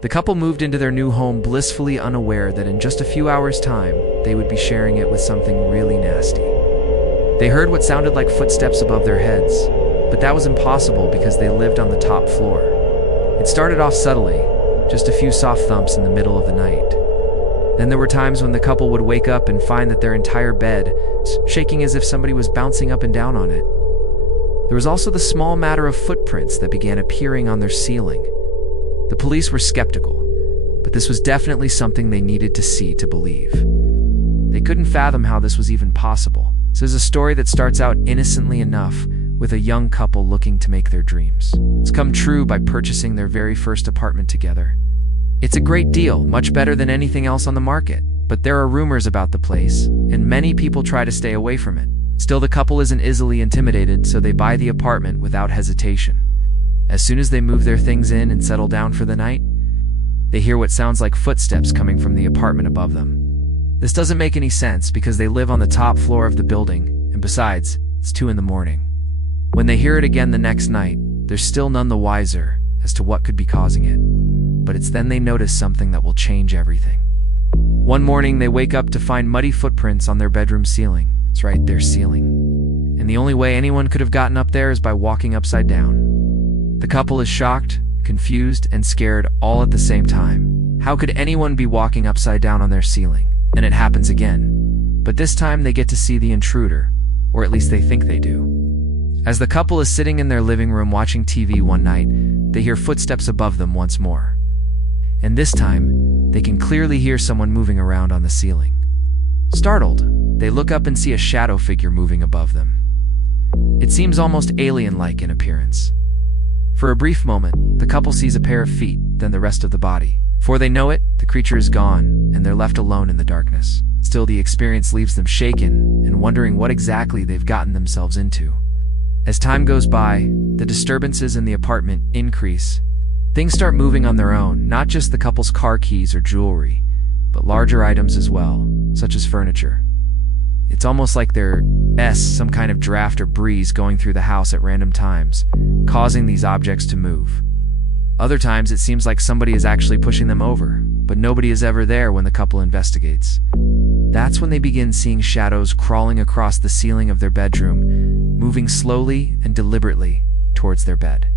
The couple moved into their new home blissfully unaware that in just a few hours' time, they would be sharing it with something really nasty. They heard what sounded like footsteps above their heads, but that was impossible because they lived on the top floor. It started off subtly, just a few soft thumps in the middle of the night. Then there were times when the couple would wake up and find that their entire bed was shaking as if somebody was bouncing up and down on it. There was also the small matter of footprints that began appearing on their ceiling. The police were skeptical, but this was definitely something they needed to see to believe. They couldn't fathom how this was even possible. This is a story that starts out innocently enough, with a young couple looking to make their dreams come true by purchasing their very first apartment together. It's a great deal, much better than anything else on the market, but there are rumors about the place, and many people try to stay away from it. Still, the couple isn't easily intimidated, so they buy the apartment without hesitation. As soon as they move their things in and settle down for the night, they hear what sounds like footsteps coming from the apartment above them. This doesn't make any sense because they live on the top floor of the building, and besides, it's 2 a.m. When they hear it again the next night, they're still none the wiser as to what could be causing it. But it's then they notice something that will change everything. One morning, they wake up to find muddy footprints on their bedroom ceiling. It's right, their ceiling. And the only way anyone could have gotten up there is by walking upside down. The couple is shocked, confused, and scared all at the same time. How could anyone be walking upside down on their ceiling? And it happens again. But this time they get to see the intruder, or at least they think they do. As the couple is sitting in their living room watching TV one night, they hear footsteps above them once more. And this time, they can clearly hear someone moving around on the ceiling. Startled, they look up and see a shadow figure moving above them. It seems almost alien-like in appearance. For a brief moment, the couple sees a pair of feet, then the rest of the body. Before they know it, the creature is gone, and they're left alone in the darkness. Still, the experience leaves them shaken and wondering what exactly they've gotten themselves into. As time goes by, the disturbances in the apartment increase. Things start moving on their own, not just the couple's car keys or jewelry, but larger items as well, such as furniture. It's almost like there's some kind of draft or breeze going through the house at random times, causing these objects to move. Other times it seems like somebody is actually pushing them over, but nobody is ever there when the couple investigates. That's when they begin seeing shadows crawling across the ceiling of their bedroom, moving slowly and deliberately towards their bed.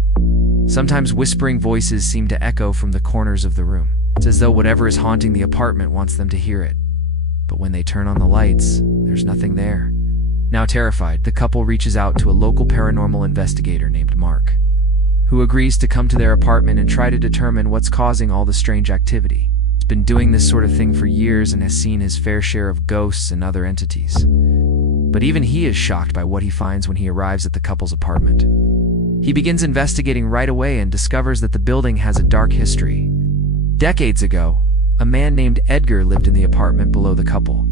Sometimes whispering voices seem to echo from the corners of the room. It's as though whatever is haunting the apartment wants them to hear it. But when they turn on the lights, there's nothing there. Now terrified, the couple reaches out to a local paranormal investigator named Mark, who agrees to come to their apartment and try to determine what's causing all the strange activity. He's been doing this sort of thing for years and has seen his fair share of ghosts and other entities. But even he is shocked by what he finds when he arrives at the couple's apartment. He begins investigating right away and discovers that the building has a dark history. Decades ago, a man named Edgar lived in the apartment below the couple.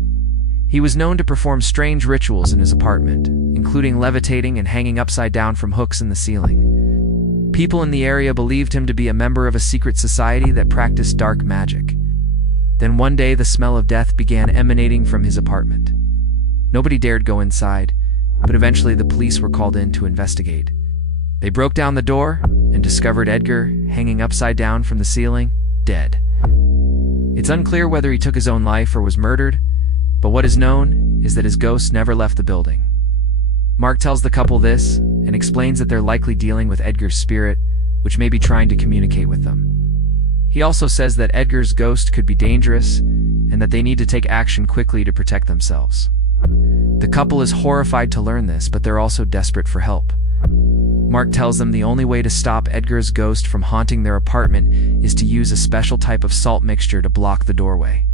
He was known to perform strange rituals in his apartment, including levitating and hanging upside down from hooks in the ceiling. People in the area believed him to be a member of a secret society that practiced dark magic. Then one day, the smell of death began emanating from his apartment. Nobody dared go inside, but eventually the police were called in to investigate. They broke down the door and discovered Edgar hanging upside down from the ceiling, dead. It's unclear whether he took his own life or was murdered, but what is known is that his ghost never left the building. Mark tells the couple this and explains that they're likely dealing with Edgar's spirit, which may be trying to communicate with them. He also says that Edgar's ghost could be dangerous and that they need to take action quickly to protect themselves. The couple is horrified to learn this, but they're also desperate for help. Mark tells them the only way to stop Edgar's ghost from haunting their apartment is to use a special type of salt mixture to block the doorway.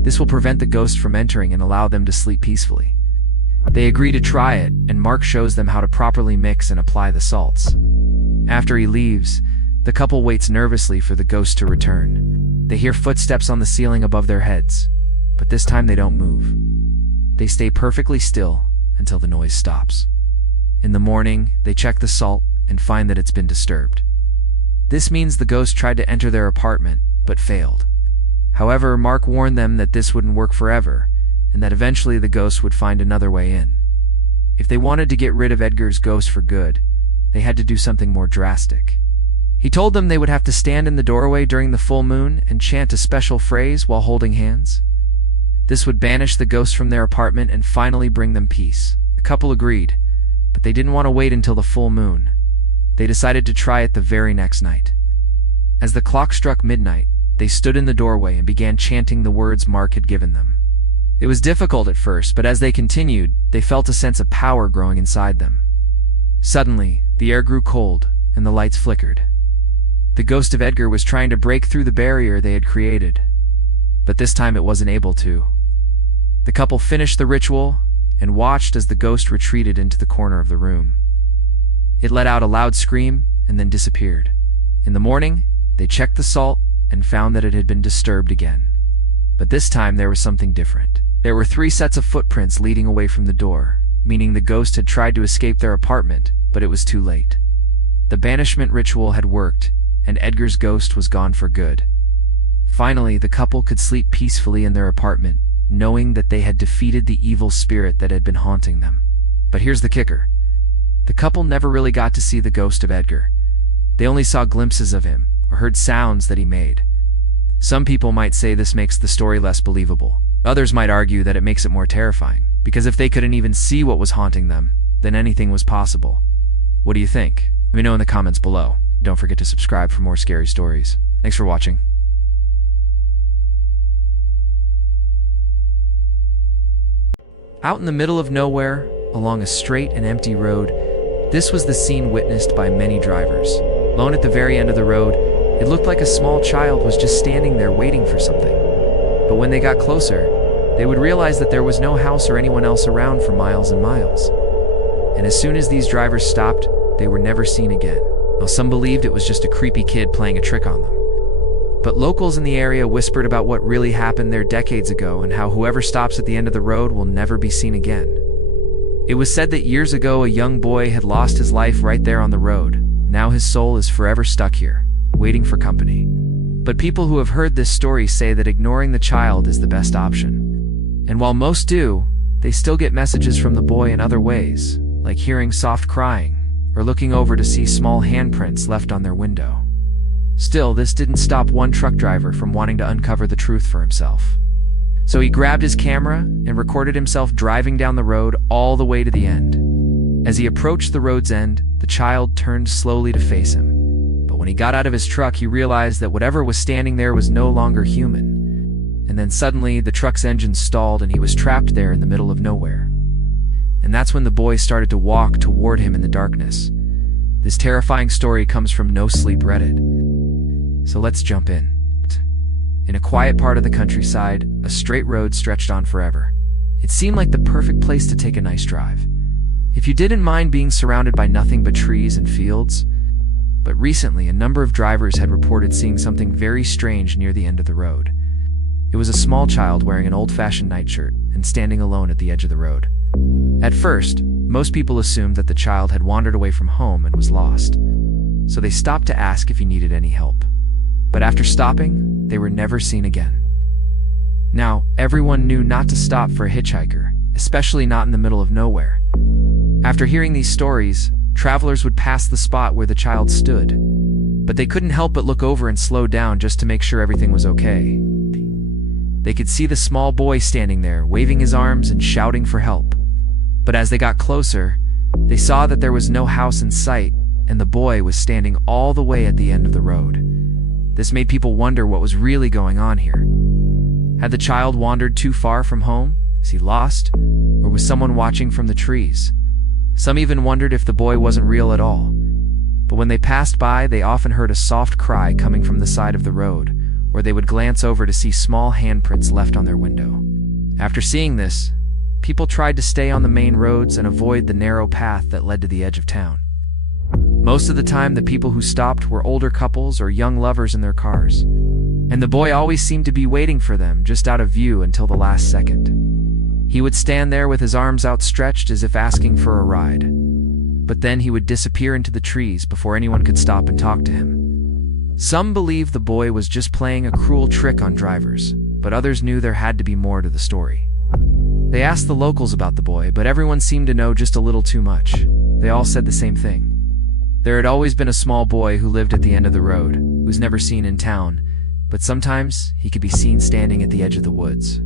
This will prevent the ghost from entering and allow them to sleep peacefully. They agree to try it, and Mark shows them how to properly mix and apply the salts. After he leaves, the couple waits nervously for the ghost to return. They hear footsteps on the ceiling above their heads, but this time they don't move. They stay perfectly still until the noise stops. In the morning, they check the salt and find that it's been disturbed. This means the ghost tried to enter their apartment, but failed. However, Mark warned them that this wouldn't work forever, and that eventually the ghost would find another way in. If they wanted to get rid of Edgar's ghost for good, they had to do something more drastic. He told them they would have to stand in the doorway during the full moon and chant a special phrase while holding hands. This would banish the ghost from their apartment and finally bring them peace. The couple agreed, but they didn't want to wait until the full moon. They decided to try it the very next night. As the clock struck midnight, they stood in the doorway and began chanting the words Mark had given them. It was difficult at first, but as they continued, they felt a sense of power growing inside them. Suddenly, the air grew cold, and the lights flickered. The ghost of Edgar was trying to break through the barrier they had created, but this time it wasn't able to. The couple finished the ritual and watched as the ghost retreated into the corner of the room. It let out a loud scream and then disappeared. In the morning, they checked the salt and found that it had been disturbed again. But this time there was something different. There were 3 sets of footprints leading away from the door, meaning the ghost had tried to escape their apartment, but it was too late. The banishment ritual had worked, and Edgar's ghost was gone for good. Finally, the couple could sleep peacefully in their apartment, knowing that they had defeated the evil spirit that had been haunting them. But here's the kicker. The couple never really got to see the ghost of Edgar. They only saw glimpses of him, or heard sounds that he made. Some people might say this makes the story less believable. Others might argue that it makes it more terrifying, because if they couldn't even see what was haunting them, then anything was possible. What do you think? Let me know in the comments below. Don't forget to subscribe for more scary stories. Thanks for watching. Out in the middle of nowhere, along a straight and empty road, this was the scene witnessed by many drivers. Alone at the very end of the road, it looked like a small child was just standing there waiting for something. But when they got closer, they would realize that there was no house or anyone else around for miles and miles. And as soon as these drivers stopped, they were never seen again. Well, some believed it was just a creepy kid playing a trick on them. But locals in the area whispered about what really happened there decades ago and how whoever stops at the end of the road will never be seen again. It was said that years ago a young boy had lost his life right there on the road. Now his soul is forever stuck here, waiting for company. But people who have heard this story say that ignoring the child is the best option. And while most do, they still get messages from the boy in other ways, like hearing soft crying, or looking over to see small handprints left on their window. Still, this didn't stop one truck driver from wanting to uncover the truth for himself. So he grabbed his camera and recorded himself driving down the road all the way to the end. As he approached the road's end, the child turned slowly to face him. But when he got out of his truck, he realized that whatever was standing there was no longer human. And then suddenly, the truck's engine stalled and he was trapped there in the middle of nowhere. And that's when the boy started to walk toward him in the darkness. This terrifying story comes from No Sleep Reddit. So let's jump in. In a quiet part of the countryside, a straight road stretched on forever. It seemed like the perfect place to take a nice drive, if you didn't mind being surrounded by nothing but trees and fields. But recently, a number of drivers had reported seeing something very strange near the end of the road. It was a small child wearing an old-fashioned nightshirt and standing alone at the edge of the road. At first, most people assumed that the child had wandered away from home and was lost, so they stopped to ask if he needed any help. But after stopping, they were never seen again. Now, everyone knew not to stop for a hitchhiker, especially not in the middle of nowhere. After hearing these stories, travelers would pass the spot where the child stood, but they couldn't help but look over and slow down just to make sure everything was okay. They could see the small boy standing there, waving his arms and shouting for help. But as they got closer, they saw that there was no house in sight, and the boy was standing all the way at the end of the road. This made people wonder what was really going on here. Had the child wandered too far from home? Was he lost? Or was someone watching from the trees? Some even wondered if the boy wasn't real at all. But when they passed by, they often heard a soft cry coming from the side of the road, or they would glance over to see small handprints left on their window. After seeing this, people tried to stay on the main roads and avoid the narrow path that led to the edge of town. Most of the time, the people who stopped were older couples or young lovers in their cars, and the boy always seemed to be waiting for them just out of view until the last second. He would stand there with his arms outstretched as if asking for a ride, but then he would disappear into the trees before anyone could stop and talk to him. Some believed the boy was just playing a cruel trick on drivers, but others knew there had to be more to the story. They asked the locals about the boy, but everyone seemed to know just a little too much. They all said the same thing. There had always been a small boy who lived at the end of the road, who was never seen in town, but sometimes he could be seen standing at the edge of the woods.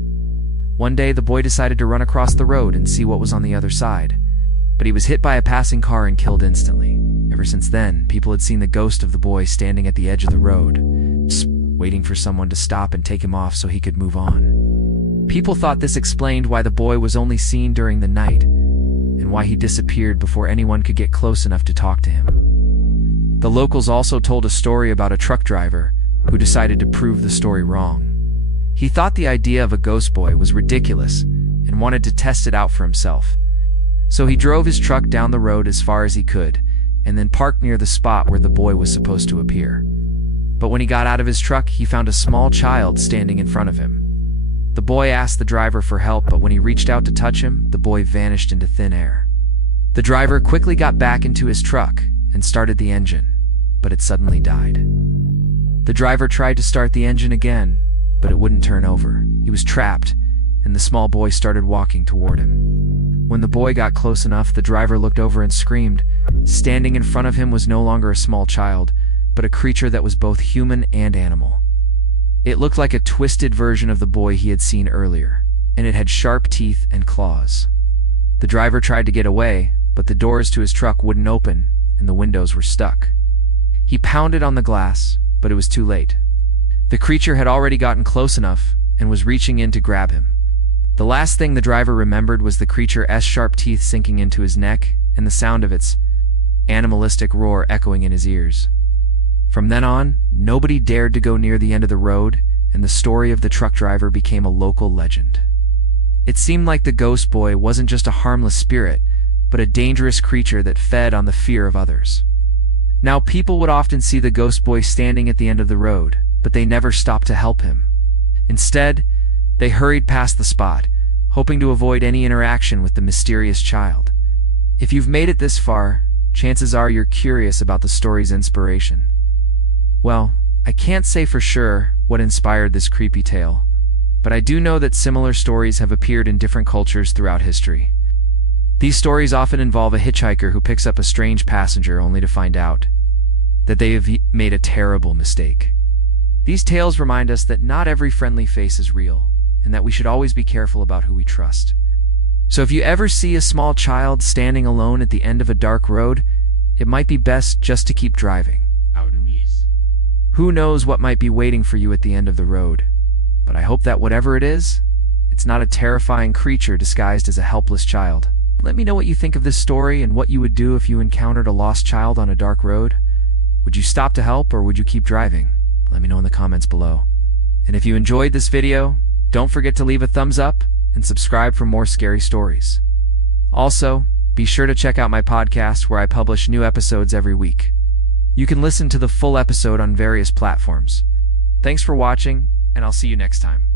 One day, the boy decided to run across the road and see what was on the other side, but he was hit by a passing car and killed instantly. Ever since then, people had seen the ghost of the boy standing at the edge of the road, waiting for someone to stop and take him off so he could move on. People thought this explained why the boy was only seen during the night, and why he disappeared before anyone could get close enough to talk to him. The locals also told a story about a truck driver who decided to prove the story wrong. He thought the idea of a ghost boy was ridiculous and wanted to test it out for himself. So he drove his truck down the road as far as he could, and then parked near the spot where the boy was supposed to appear. But when he got out of his truck, he found a small child standing in front of him. The boy asked the driver for help, but when he reached out to touch him, the boy vanished into thin air. The driver quickly got back into his truck and started the engine, but it suddenly died. The driver tried to start the engine again, but it wouldn't turn over. He was trapped, and the small boy started walking toward him. When the boy got close enough, the driver looked over and screamed. Standing in front of him was no longer a small child, but a creature that was both human and animal. It looked like a twisted version of the boy he had seen earlier, and it had sharp teeth and claws. The driver tried to get away, but the doors to his truck wouldn't open, and the windows were stuck. He pounded on the glass, but it was too late. The creature had already gotten close enough and was reaching in to grab him. The last thing the driver remembered was the creature's sharp teeth sinking into his neck and the sound of its animalistic roar echoing in his ears. From then on, nobody dared to go near the end of the road, and the story of the truck driver became a local legend. It seemed like the ghost boy wasn't just a harmless spirit, but a dangerous creature that fed on the fear of others. Now, people would often see the ghost boy standing at the end of the road, but they never stopped to help him. Instead, they hurried past the spot, hoping to avoid any interaction with the mysterious child. If you've made it this far, chances are you're curious about the story's inspiration. Well, I can't say for sure what inspired this creepy tale, but I do know that similar stories have appeared in different cultures throughout history. These stories often involve a hitchhiker who picks up a strange passenger only to find out that they have made a terrible mistake. These tales remind us that not every friendly face is real, and that we should always be careful about who we trust. So if you ever see a small child standing alone at the end of a dark road, it might be best just to keep driving. Who knows what might be waiting for you at the end of the road? But I hope that whatever it is, it's not a terrifying creature disguised as a helpless child. Let me know what you think of this story and what you would do if you encountered a lost child on a dark road. Would you stop to help, or would you keep driving? Let me know in the comments below. And if you enjoyed this video, don't forget to leave a thumbs up and subscribe for more scary stories. Also, be sure to check out my podcast where I publish new episodes every week. You can listen to the full episode on various platforms. Thanks for watching, and I'll see you next time.